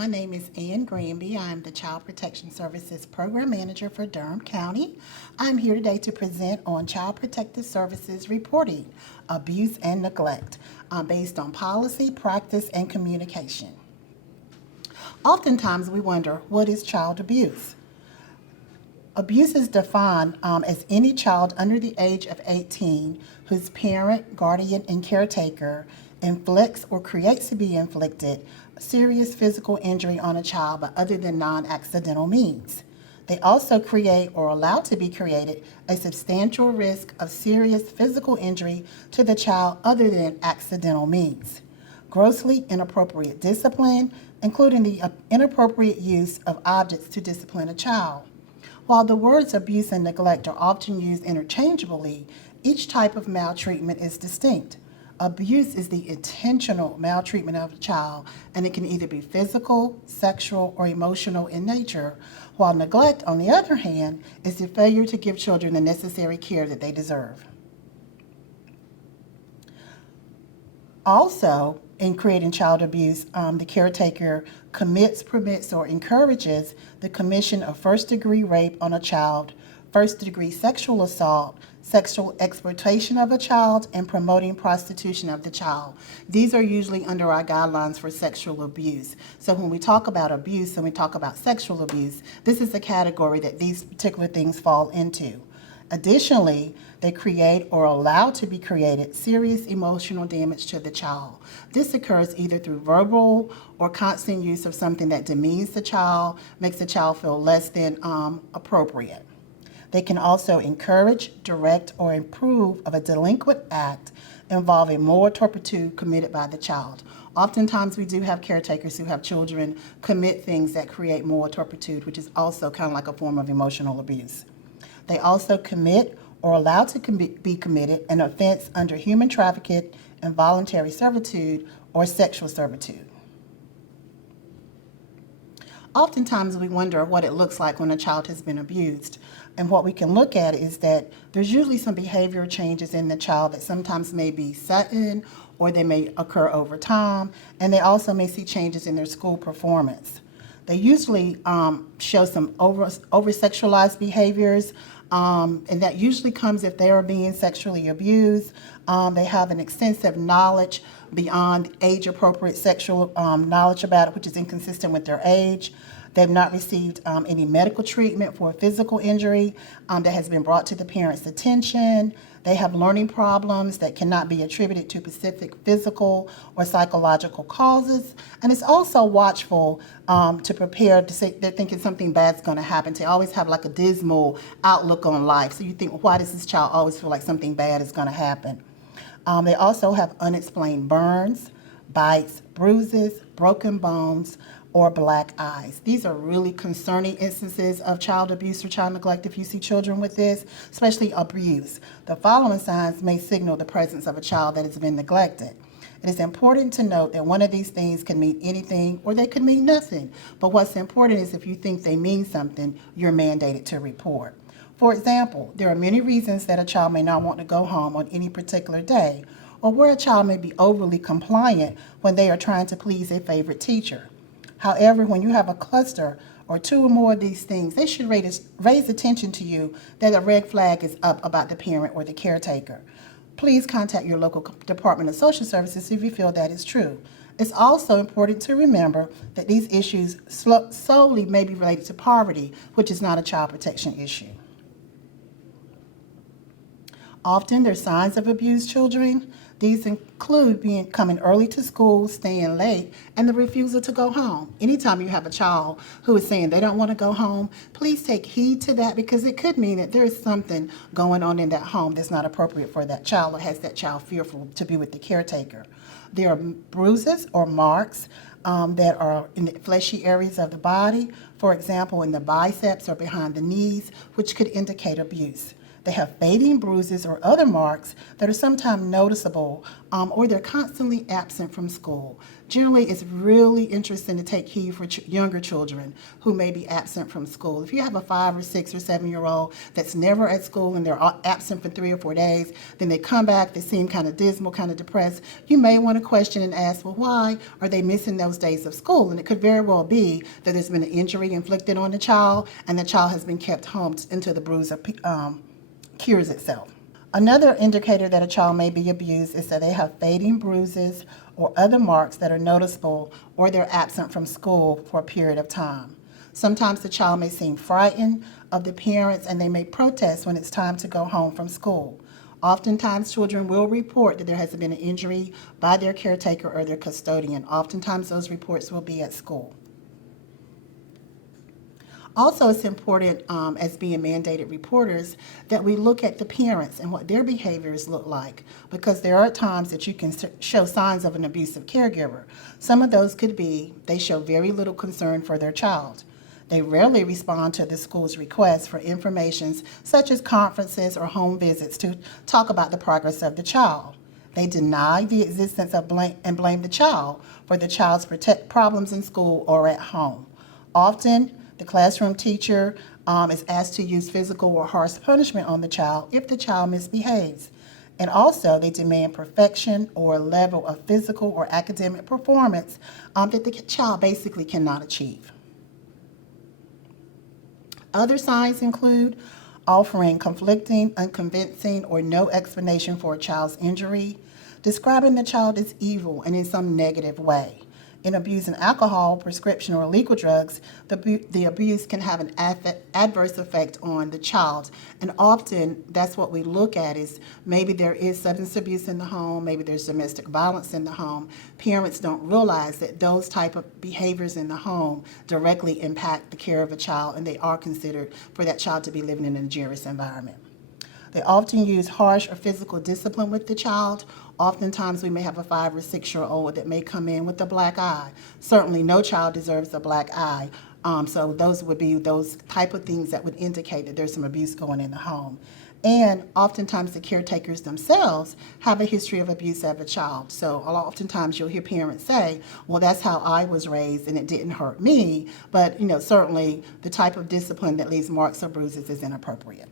My name is Ann Granby. I'm the Child Protection Services Program Manager for Durham County. I'm here today to present on Child Protective Services reporting, abuse and neglect, based on policy, practice, and communication. Oftentimes we wonder, what is child abuse? Abuse is defined as any child under the age of 18 whose parent, guardian, and caretaker inflicts or creates to be inflicted serious physical injury on a child but other than non-accidental means. They also create or allow to be created a substantial risk of serious physical injury to the child other than accidental means. Grossly inappropriate discipline, including the inappropriate use of objects to discipline a child. While the words abuse and neglect are often used interchangeably, each type of maltreatment is distinct. Abuse is the intentional maltreatment of a child, and it can either be physical, sexual, or emotional in nature, while neglect, on the other hand, is the failure to give children the necessary care that they deserve. Also, in creating child abuse, the caretaker commits, permits, or encourages the commission of first-degree rape on a child, first-degree sexual assault, sexual exploitation of a child, and promoting prostitution of the child. These are usually under our guidelines for sexual abuse. So when we talk about abuse and we talk about sexual abuse, this is the category that these particular things fall into. Additionally, they create or allow to be created serious emotional damage to the child. This occurs either through verbal or constant use of something that demeans the child, makes the child feel less than appropriate. They can also encourage, direct, or approve of a delinquent act involving moral turpitude committed by the child. Oftentimes we do have caretakers who have children commit things that create moral turpitude, which is also kind of like a form of emotional abuse. They also commit or allow to be committed an offense under human trafficking, involuntary servitude, or sexual servitude. Oftentimes we wonder what it looks like when a child has been abused. And what we can look at is that there's usually some behavior changes in the child that sometimes may be sudden or they may occur over time, and they also may see changes in their school performance. They usually show some over-sexualized behaviors, and that usually comes if they are being sexually abused. They have an extensive knowledge beyond age-appropriate sexual knowledge about it, which is inconsistent with their age. They've not received any medical treatment for a physical injury that has been brought to the parent's attention. They have learning problems that cannot be attributed to specific physical or psychological causes. And it's also watchful to prepare to say they're thinking something bad's going to happen. They always have like a dismal outlook on life. So you think, well, why does this child always feel like something bad is going to happen? They also have unexplained burns, bites, bruises, broken bones, or black eyes. These are really concerning instances of child abuse or child neglect if you see children with this, especially abuse. The following signs may signal the presence of a child that has been neglected. It is important to note that one of these things can mean anything or they could mean nothing. But what's important is if you think they mean something, you're mandated to report. For example, there are many reasons that a child may not want to go home on any particular day, or where a child may be overly compliant when they are trying to please a favorite teacher. However, when you have a cluster or two or more of these things, they should raise attention to you that a red flag is up about the parent or the caretaker. Please contact your local Department of Social Services if you feel that is true. It's also important to remember that these issues solely may be related to poverty, which is not a child protection issue. Often there's signs of abused children. These include coming early to school, staying late, and the refusal to go home. Anytime you have a child who is saying they don't want to go home, please take heed to that because it could mean that there is something going on in that home that's not appropriate for that child or has that child fearful to be with the caretaker. There are bruises or marks that are in the fleshy areas of the body, for example, in the biceps or behind the knees, which could indicate abuse. They have fading bruises or other marks that are sometimes noticeable, or they're constantly absent from school. Generally, it's really interesting to take heed for younger children who may be absent from school. If you have a 5 or 6 or 7-year-old that's never at school and they're absent for 3 or 4 days, then they come back, they seem kind of dismal, kind of depressed, you may want to question and ask, well, why are they missing those days of school? And it could very well be that there's been an injury inflicted on the child and the child has been kept home until the bruise cures itself. Another indicator that a child may be abused is that they have fading bruises or other marks that are noticeable, or they're absent from school for a period of time. Sometimes the child may seem frightened of the parents and they may protest when it's time to go home from school. Oftentimes children will report that there has been an injury by their caretaker or their custodian. Oftentimes those reports will be at school. Also, it's important as being mandated reporters that we look at the parents and what their behaviors look like, because there are times that you can show signs of an abusive caregiver. Some of those could be they show very little concern for their child. They rarely respond to the school's requests for information such as conferences or home visits to talk about the progress of the child. They deny the existence of blame the child for the child's problems in school or at home. Often, the classroom teacher is asked to use physical or harsh punishment on the child if the child misbehaves. And also, they demand perfection or a level of physical or academic performance that the child basically cannot achieve. Other signs include offering conflicting, unconvincing, or no explanation for a child's injury, describing the child as evil and in some negative way. In abusing alcohol, prescription, or illegal drugs, the abuse can have an adverse effect on the child. And often, that's what we look at is maybe there is substance abuse in the home, maybe there's domestic violence in the home. Parents don't realize that those type of behaviors in the home directly impact the care of a child, and they are considered for that child to be living in an injurious environment. They often use harsh or physical discipline with the child. Oftentimes we may have a 5 or 6-year-old that may come in with a black eye. Certainly no child deserves a black eye. So those would be those type of things that would indicate that there's some abuse going in the home. And oftentimes the caretakers themselves have a history of abuse of a child. So oftentimes you'll hear parents say, well, that's how I was raised and it didn't hurt me. But certainly the type of discipline that leaves marks or bruises is inappropriate.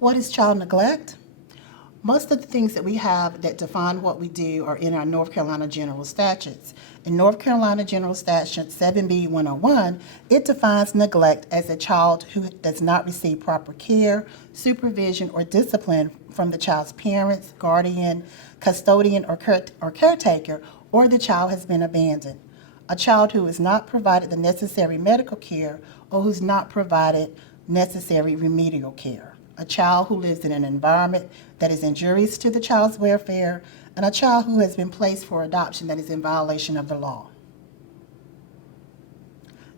What is child neglect? Most of the things that we have that define what we do are in our North Carolina General Statutes. In North Carolina General Statute 7B101, it defines neglect as a child who does not receive proper care, supervision, or discipline from the child's parents, guardian, custodian, or caretaker, or the child has been abandoned. A child who is not provided the necessary medical care or who's not provided necessary remedial care. A child who lives in an environment that is injurious to the child's welfare, and a child who has been placed for adoption that is in violation of the law.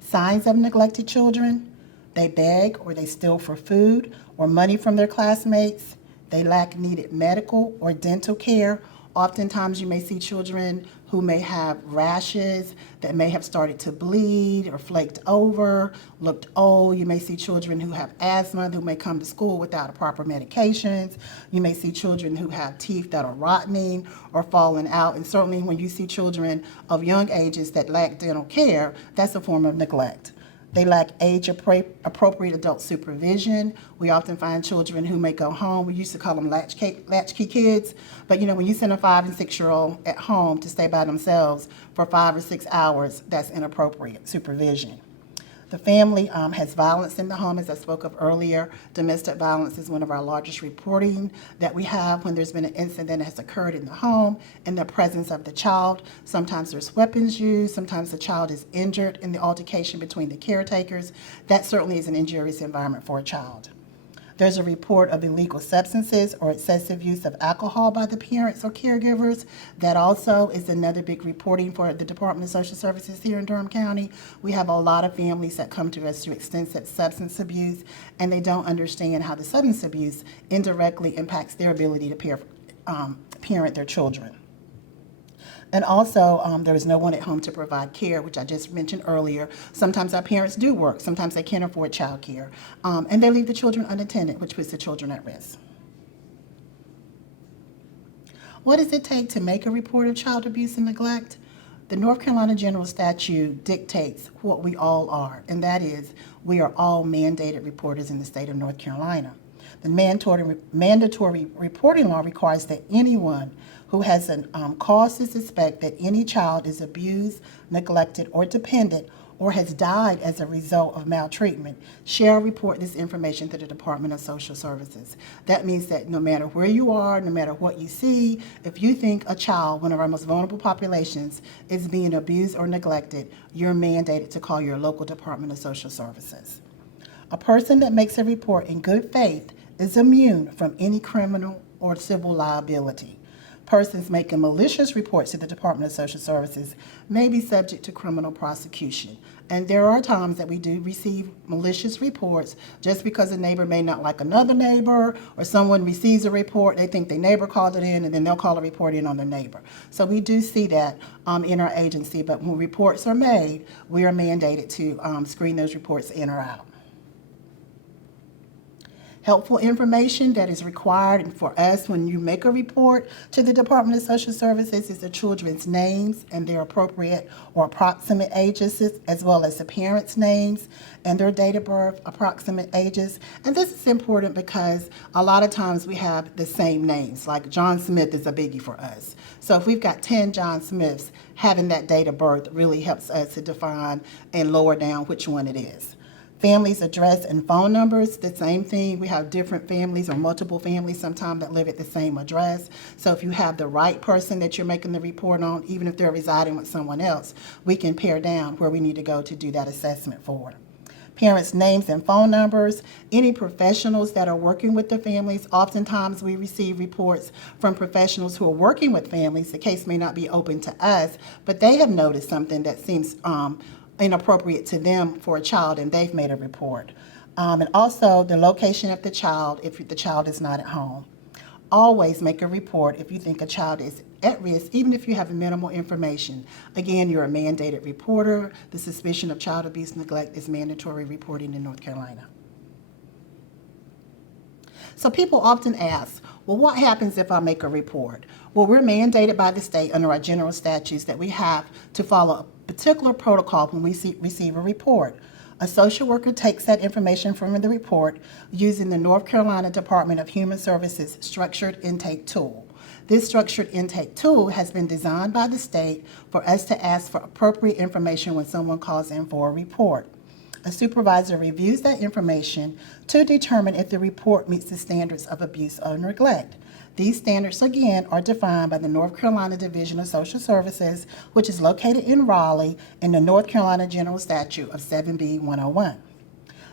Signs of neglected children: they beg or they steal for food or money from their classmates. They lack needed medical or dental care. Oftentimes you may see children who may have rashes that may have started to bleed or flaked over, looked old. You may see children who have asthma who may come to school without proper medications. You may see children who have teeth that are rotting or falling out. And certainly when you see children of young ages that lack dental care, that's a form of neglect. They lack age-appropriate adult supervision. We often find children who may go home. We used to call them latchkey kids. But when you send a 5 and 6-year-old at home to stay by themselves for 5 or 6 hours, that's inappropriate supervision. The family has violence in the home, as I spoke of earlier. Domestic violence is one of our largest reporting that we have when there's been an incident that has occurred in the home in the presence of the child. Sometimes there's weapons used. Sometimes the child is injured in the altercation between the caretakers. That certainly is an injurious environment for a child. There's a report of illegal substances or excessive use of alcohol by the parents or caregivers. That also is another big reporting for the Department of Social Services here in Durham County. We have a lot of families that come to us through extensive substance abuse, and they don't understand how the substance abuse indirectly impacts their ability to parent their children. And also, there is no one at home to provide care, which I just mentioned earlier. Sometimes our parents do work. Sometimes they can't afford child care. And they leave the children unattended, which puts the children at risk. What does it take to make a report of child abuse and neglect? The North Carolina General Statute dictates what we all are, and that is we are all mandated reporters in the state of North Carolina. The mandatory reporting law requires that anyone who has a cause to suspect that any child is abused, neglected, or dependent, or has died as a result of maltreatment, shall report this information to the Department of Social Services. That means that no matter where you are, no matter what you see, if you think a child, one of our most vulnerable populations, is being abused or neglected, you're mandated to call your local Department of Social Services. A person that makes a report in good faith is immune from any criminal or civil liability. Persons making malicious reports to the Department of Social Services may be subject to criminal prosecution. And there are times that we do receive malicious reports just because a neighbor may not like another neighbor, or someone receives a report, they think their neighbor called it in, and then they'll call a report in on their neighbor. So we do see that in our agency, but when reports are made, we are mandated to screen those reports in or out. Helpful information that is required for us when you make a report to the Department of Social Services is the children's names and their appropriate or approximate ages, as well as the parents' names and their date of birth, approximate ages. And this is important because a lot of times we have the same names, like John Smith is a biggie for us. So if we've got 10 John Smiths, having that date of birth really helps us to define and lower down which one it is. Families' address and phone numbers, the same thing. We have different families or multiple families sometimes that live at the same address. So if you have the right person that you're making the report on, even if they're residing with someone else, we can pare down where we need to go to do that assessment for. Parents' names and phone numbers, any professionals that are working with the families. Oftentimes we receive reports from professionals who are working with families. The case may not be open to us, but they have noticed something that seems inappropriate to them for a child, and they've made a report. And also the location of the child if the child is not at home. Always make a report if you think a child is at risk, even if you have minimal information. Again, you're a mandated reporter. The suspicion of child abuse and neglect is mandatory reporting in North Carolina. So people often ask, well, what happens if I make a report? Well, we're mandated by the state under our general statutes that we have to follow a particular protocol when we receive a report. A social worker takes that information from the report using the North Carolina Department of Human Services Structured Intake Tool. This structured intake tool has been designed by the state for us to ask for appropriate information when someone calls in for a report. A supervisor reviews that information to determine if the report meets the standards of abuse or neglect. These standards, again, are defined by the North Carolina Division of Social Services, which is located in Raleigh in the North Carolina General Statute of 7B 101.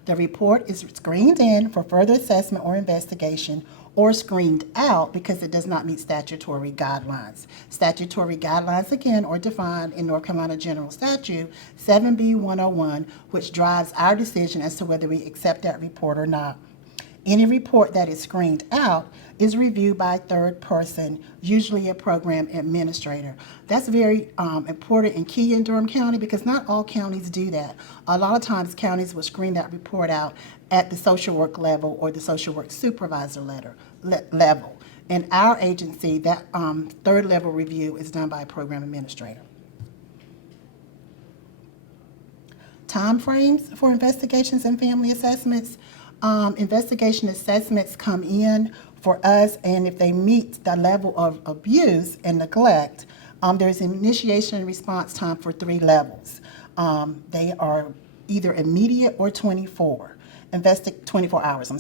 The report is screened in for further assessment or investigation, or screened out because it does not meet statutory guidelines. Statutory guidelines, again, are defined in North Carolina General Statute 7B 101, which drives our decision as to whether we accept that report or not. Any report that is screened out is reviewed by a third person, usually a program administrator. That's very important and key in Durham County because not all counties do that. A lot of times counties will screen that report out at the social work level or the social work supervisor level. In our agency, that third level review is done by a program administrator. Time frames for investigations and family assessments. Investigation assessments come in for us, and if they meet the level of abuse and neglect, there's an initiation and response time for 3 levels. They are either immediate or 24 hours,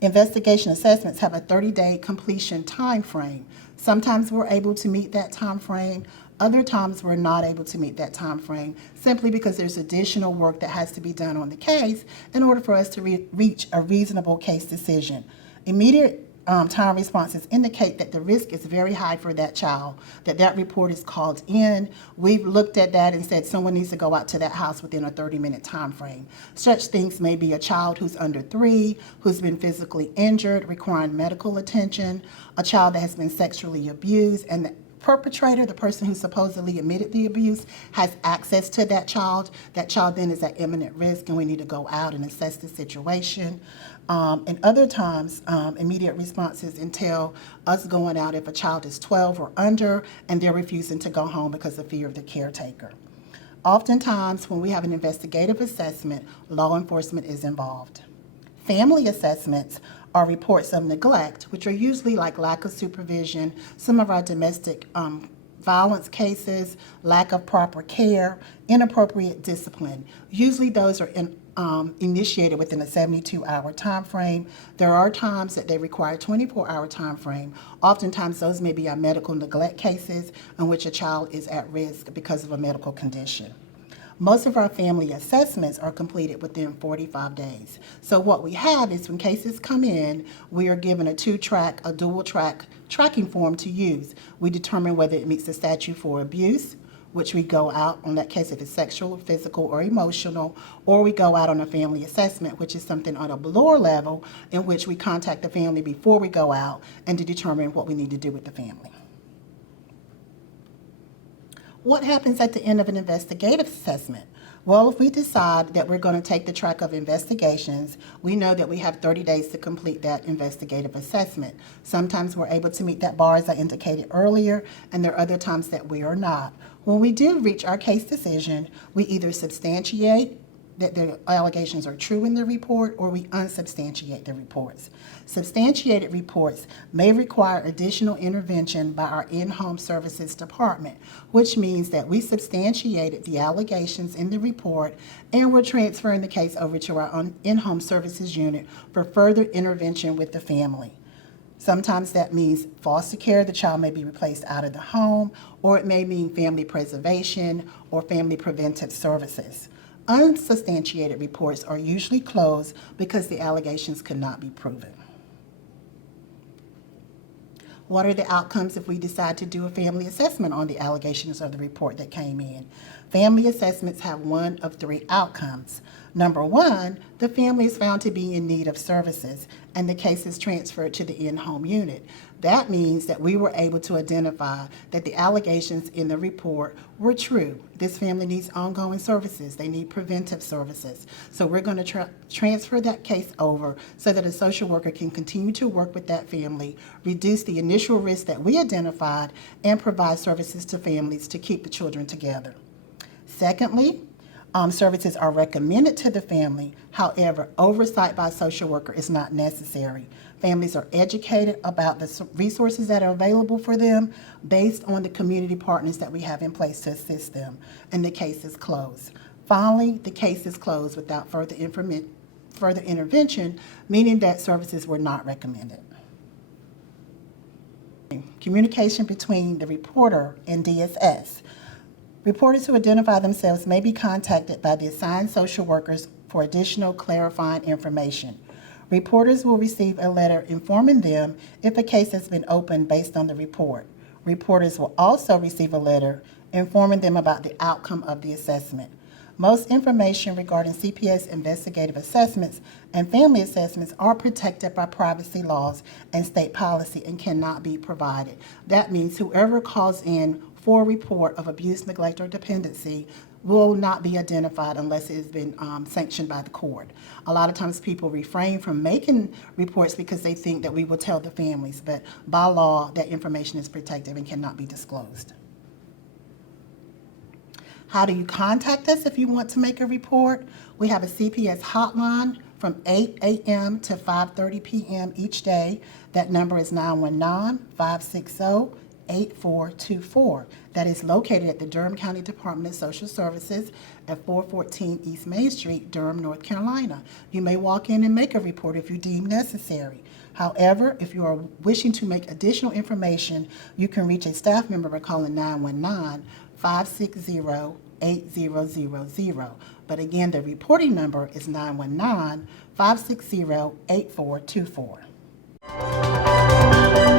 Investigation assessments have a 30-day completion time frame. Sometimes we're able to meet that time frame. Other times we're not able to meet that time frame simply because there's additional work that has to be done on the case in order for us to reach a reasonable case decision. Immediate time responses indicate that the risk is very high for that child, that report is called in. We've looked at that and said someone needs to go out to that house within a 30-minute time frame. Such things may be a child who's under 3, who's been physically injured, requiring medical attention, a child that has been sexually abused, and perpetrator, the person who supposedly admitted the abuse, has access to that child then is at imminent risk, and we need to go out and assess the situation. And other times, immediate responses entail us going out if a child is 12 or under and they're refusing to go home because of fear of the caretaker. Oftentimes, when we have an investigative assessment, law enforcement is involved. Family assessments are reports of neglect, which are usually like lack of supervision, some of our domestic violence cases, lack of proper care, inappropriate discipline. Usually those are initiated within a 72-hour time frame. There are times that they require a 24-hour time frame. Oftentimes those may be our medical neglect cases in which a child is at risk because of a medical condition. Most of our family assessments are completed within 45 days. So what we have is when cases come in, we are given a dual track tracking form to use. We determine whether it meets the statute for abuse, which we go out on that case if it's sexual, physical, or emotional, or we go out on a family assessment, which is something on a lower level in which we contact the family before we go out and to determine what we need to do with the family. What happens at the end of an investigative assessment? Well, if we decide that we're going to take the track of investigations, we know that we have 30 days to complete that investigative assessment. Sometimes we're able to meet that bar, as I indicated earlier, and there are other times that we are not. When we do reach our case decision, we either substantiate that the allegations are true in the report, or we unsubstantiate the reports. Substantiated reports may require additional intervention by our in-home services department, which means that we substantiated the allegations in the report and we're transferring the case over to our in-home services unit for further intervention with the family. Sometimes that means foster care, the child may be replaced out of the home, or it may mean family preservation or family preventive services. Unsubstantiated reports are usually closed because the allegations could not be proven. What are the outcomes if we decide to do a family assessment on the allegations of the report that came in? Family assessments have one of three outcomes. Number one, the family is found to be in need of services and the case is transferred to the in-home unit. That means that we were able to identify that the allegations in the report were true. This family needs ongoing services. They need preventive services. So we're going to transfer that case over so that a social worker can continue to work with that family, reduce the initial risk that we identified, and provide services to families to keep the children together. Secondly, services are recommended to the family. However, oversight by a social worker is not necessary. Families are educated about the resources that are available for them based on the community partners that we have in place to assist them, and the case is closed. Finally, the case is closed without further intervention, meaning that services were not recommended. Communication between the reporter and DSS. Reporters who identify themselves may be contacted by the assigned social workers for additional clarifying information. Reporters will receive a letter informing them if a case has been opened based on the report. Reporters will also receive a letter informing them about the outcome of the assessment. Most information regarding CPS investigative assessments and family assessments are protected by privacy laws and state policy and cannot be provided. That means whoever calls in for a report of abuse, neglect, or dependency will not be identified unless it has been sanctioned by the court. A lot of times people refrain from making reports because they think that we will tell the families, but by law that information is protected and cannot be disclosed. How do you contact us if you want to make a report? We have a CPS hotline from 8 a.m. to 5:30 p.m. each day. That number is 919-560-8424. That is located at the Durham County Department of Social Services at 414 East Main Street, Durham, North Carolina. You may walk in and make a report if you deem necessary. However, if you are wishing to make additional information, you can reach a staff member by calling 919-560-8000. But again, the reporting number is 919-560-8424.